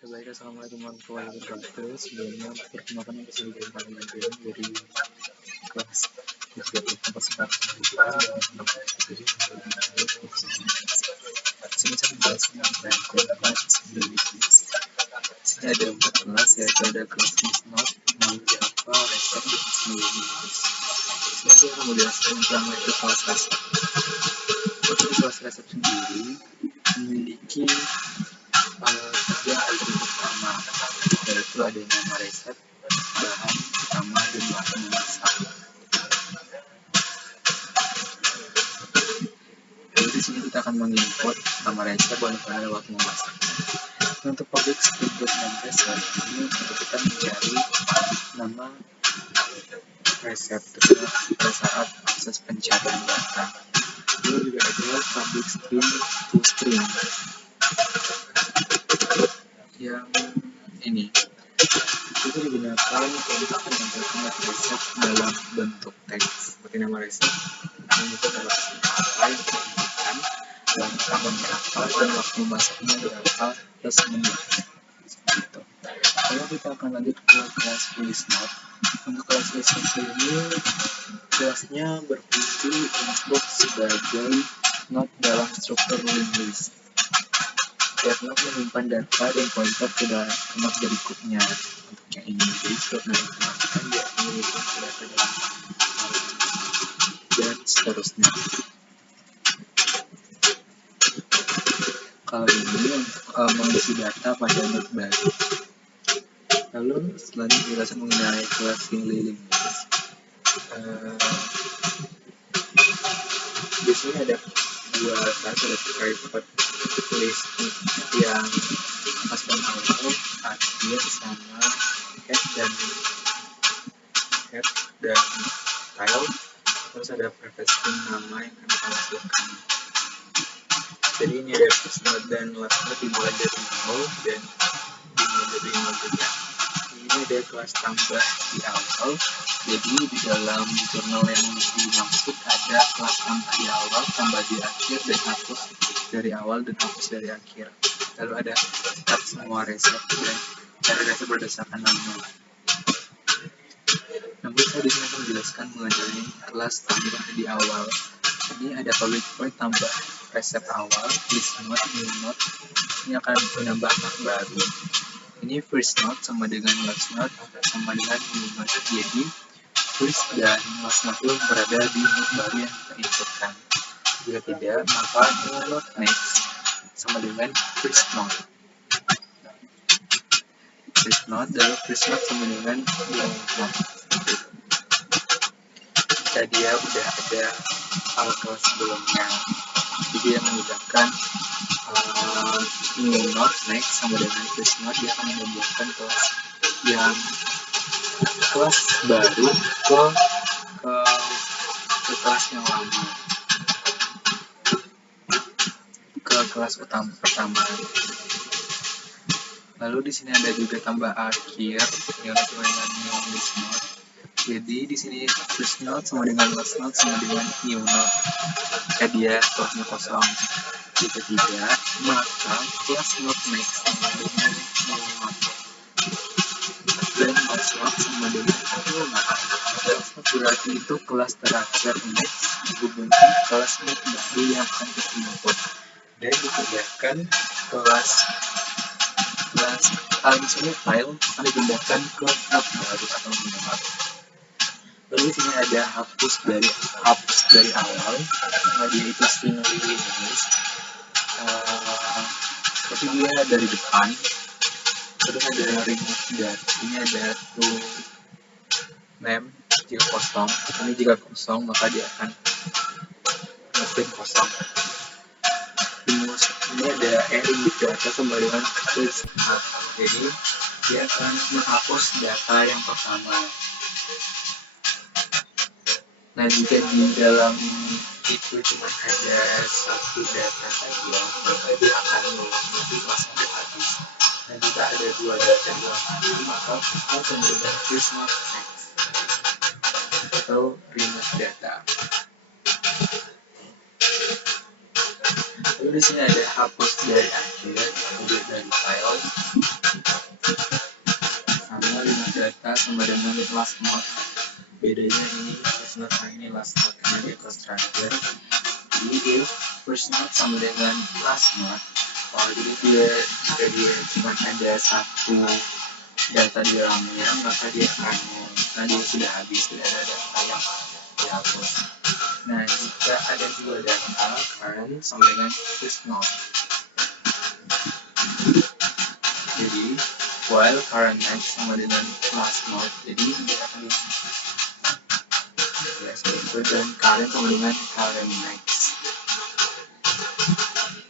Baik, assalamualaikum warahmatullahi wabarakatuh. Sebelumnya perkenalkan nama saya Bintang Mandiri dari kelas 34 Sini saya menjelaskan tentang kelas bisnis. Sini ada 4 kelas, yaitu ada kelas Bisnot, Java, Resep, dan Bisnis. Sini saya akan menjelaskan tentang itu kelas Resep. Untuk kelas Resep sendiri memiliki tiga atribut utama, yaitu ada nama resep, bahan utama, dan waktu memasak. Jadi di sini kita akan menginput nama resep, bahan utama, dan waktu memasak. Untuk public input dan resep ini untuk kita mencari nama resep pada saat proses pencarian data. Lalu juga ada public string to string yang ini itu digunakan untuk menempatkan resep dalam bentuk teks seperti nama resep itu adalah apa yang diinginkan, bahan utama berapa, dan waktu masaknya berapa plus menit seperti itu. Lalu kita akan lanjut ke kelas Bisnot. Untuk kelas Bisnot ini kelasnya berfungsi untuk sebagai not dalam struktur linked list. Not menyimpan data dan pointer ke not berikutnya. Untuknya ini, jadi setiap not kan dia menyimpan data dan seterusnya. Kalau ini untuk mengisi data pada not baru. Lalu selanjutnya penjelasan mengenai kelas linked list. Di sini ada dua kelas, ada private list yang pas dan awal, akhir, sama head dan file. Terus ada private string nama yang akan kita hasilkan. Jadi ini ada first node dan last node dimulai dari 0 dan dimulai dari 0 juga. Ini ada kelas tambah di awal. Jadi di dalam jurnal yang dimaksud ada kelas tambah di awal, tambah di akhir, dan hapus dari awal dan hapus dari akhir. Lalu ada start semua resep dan cari resep berdasarkan nama. Namun saya di sini akan menjelaskan mengenai kelas tambah di awal. Ini ada public void tambah resep awal, list note, new note. Ini akan menambah not baru. Ini first note sama dengan last note sama dengan new note. Jadi first dan last note itu berada di note baru yang kita inputkan. Jika tidak, maka new note next sama dengan first note. First note dan first note sama dengan new note. Jika dia udah ada kelas sebelumnya, jadi dia menggunakan new note next sama dengan first note, dia akan menambahkan kelas yang kelas baru ke kelas yang lama, ke kelas pertama. Lalu di sini ada juga tambah akhir yang sesuai dengan new list note. Jadi di sini first note sama dengan last note sama dengan new note. Jika dia kelasnya kosong. Jika tidak, maka kelas note next sama dengan new note. Dan last note sama dengan new note. Last note berarti itu kelas terakhir next dihubungkan kelas note baru yang akan kita input. Dan dipindahkan kelas misalnya file akan dipindahkan ke note baru atau new note. Lalu di sini ada hapus dari awal, dia itu string list. Tapi dia dari depan. Terus ada remove data. Ini ada to name jika kosong. Ini jika kosong maka dia akan ngeprint kosong. Ini ada remove data kembali dengan first note. Jadi dia akan menghapus data yang pertama. Nah, jika di dalam itu cuma ada satu data saja, maka dia akan nanti kelasnya udah habis. Nah, jika ada dua data yang habis, maka kita akan menggunakan first note next atau remove data. Lalu Lalu di sini ada hapus dari akhir, update dari file, sama dengan data sama dengan last mode. Bedanya ini first node ini last node karena dia constructor. Jadi dia first node sama dengan last node. Jadi jika dia cuma ada satu data di dalamnya, maka dia akan sudah habis, tidak ada data yang dihapus. Nah, jika ada dua data, current sama dengan first node. Jadi while current next sama dengan last node, jadi dia akan dan current sama dengan current next.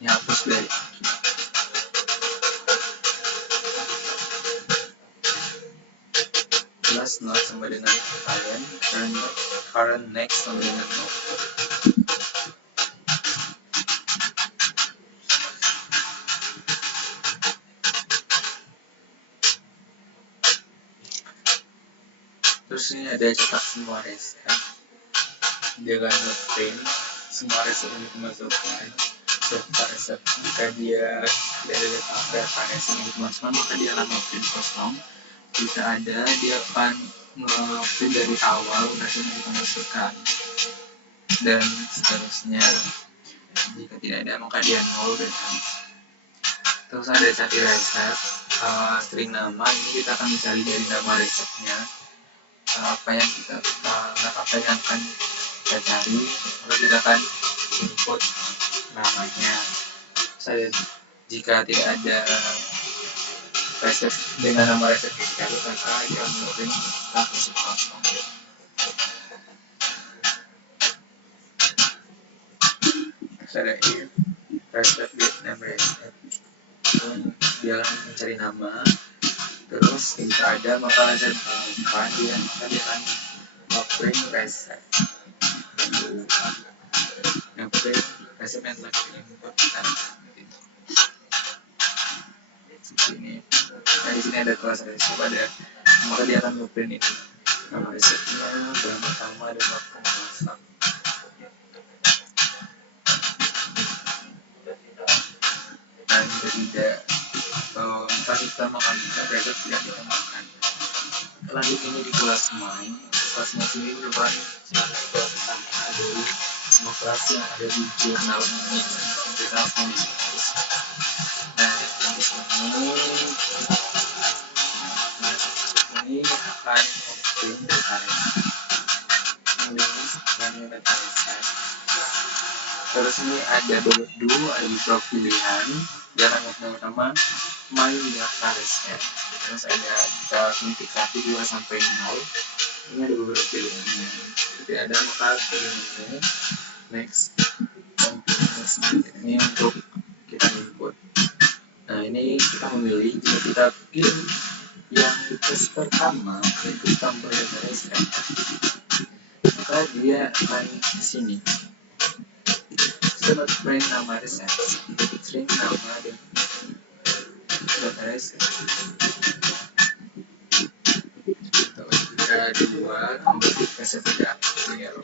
Ini hapus dari last node sama dengan current next sama dengan node. Terus ini ada cetak semua reset. Dia akan nge-print semua reset yang dimasukkan serta reset. Jika dia tidak ada data reset yang dimasukkan, maka dia akan nge-print kosong. Jika ada, dia akan nge-print dari awal reset yang kita masukkan, dan seterusnya. Jika tidak ada, maka dia nol dan habis. Terus ada cari reset, string nama. Ini kita akan mencari dari nama resetnya apa yang akan kita cari, lalu kita akan input namanya. Jika tidak ada reset dengan nama reset kita, maka dia mungkin status kosong. Ada if reset get name reset, dia akan mencari nama. Terus jika ada, maka reset dia akan nge-print reset. Nge-print reset yang telah diinput ini. Nah, di sini ada kelas reset pada, maka dia akan nge-print ini nama resetnya, bulan pertama dan waktu kosong. Dan tidak kita makan reset tidak ditambahkan. Lanjut ini di kelas main. Kelas main ini merupakan kelas pertama dari semua kelas yang ada di jurnal ini. Jurnal ini. Nah, di sini akan memprint data reset. Terus ini ada do, ada beberapa pilihan. Dia akan pertama main data reset. Terus ada kita indikator 2 sampai 0. Ini ada beberapa pilihannya. Tidak ada, maka pilih next dan next. Ini untuk kita input. Nah, ini kita memilih. Jika kita pilih yang tes pertama, itu tambah data reset, maka dia akan ke sini. Kita print nama reset, string nama dan data reset. Jika dua, tambah reset tidak zero.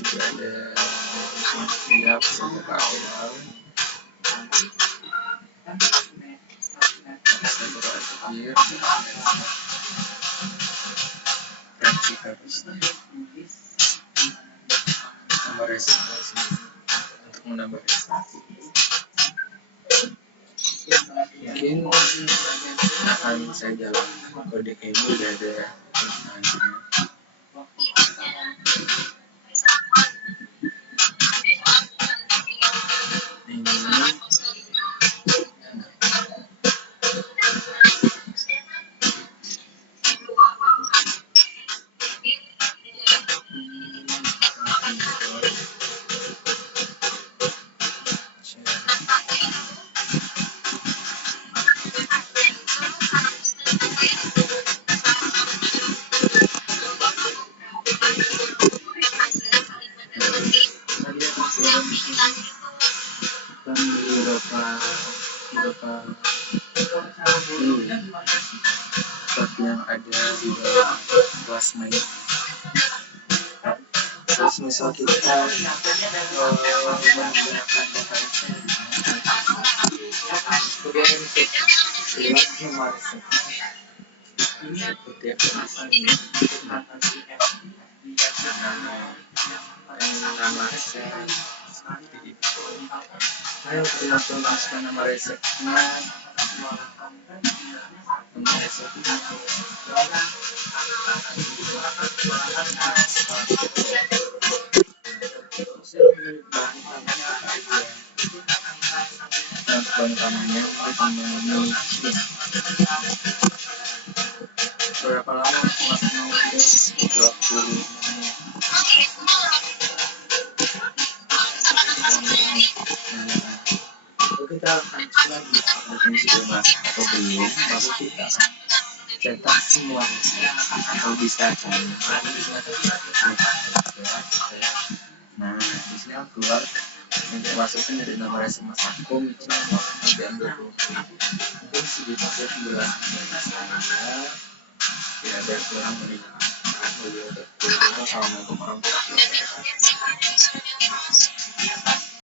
Jika ada siap sampai ke awal, tambah reset untuk menambah reset. Mungkin akan saya jalan kode ini udah ada tulisannya. Seperti yang ada di dalam kelas main. Terus misal kita menggunakan data resep, kemudian untuk buat nomor resep seperti apa ini, nama resep seperti itu. Ayo kita tuliskan nama resepnya, nama resepnya bahan utamanya berapa lama maksimal 20 menit. Lalu kita akan cek lagi apakah ini sudah masak atau belum, baru kita akan cetak semua resep atau bisa kan. Nah, di sini aku keluar nanti masukkan dari nomor resep Mas Akum itu nanti ambil mungkin segitu aja penjelasan dari saya. Tidak ada yang kurang dari Assalamualaikum warahmatullahi wabarakatuh.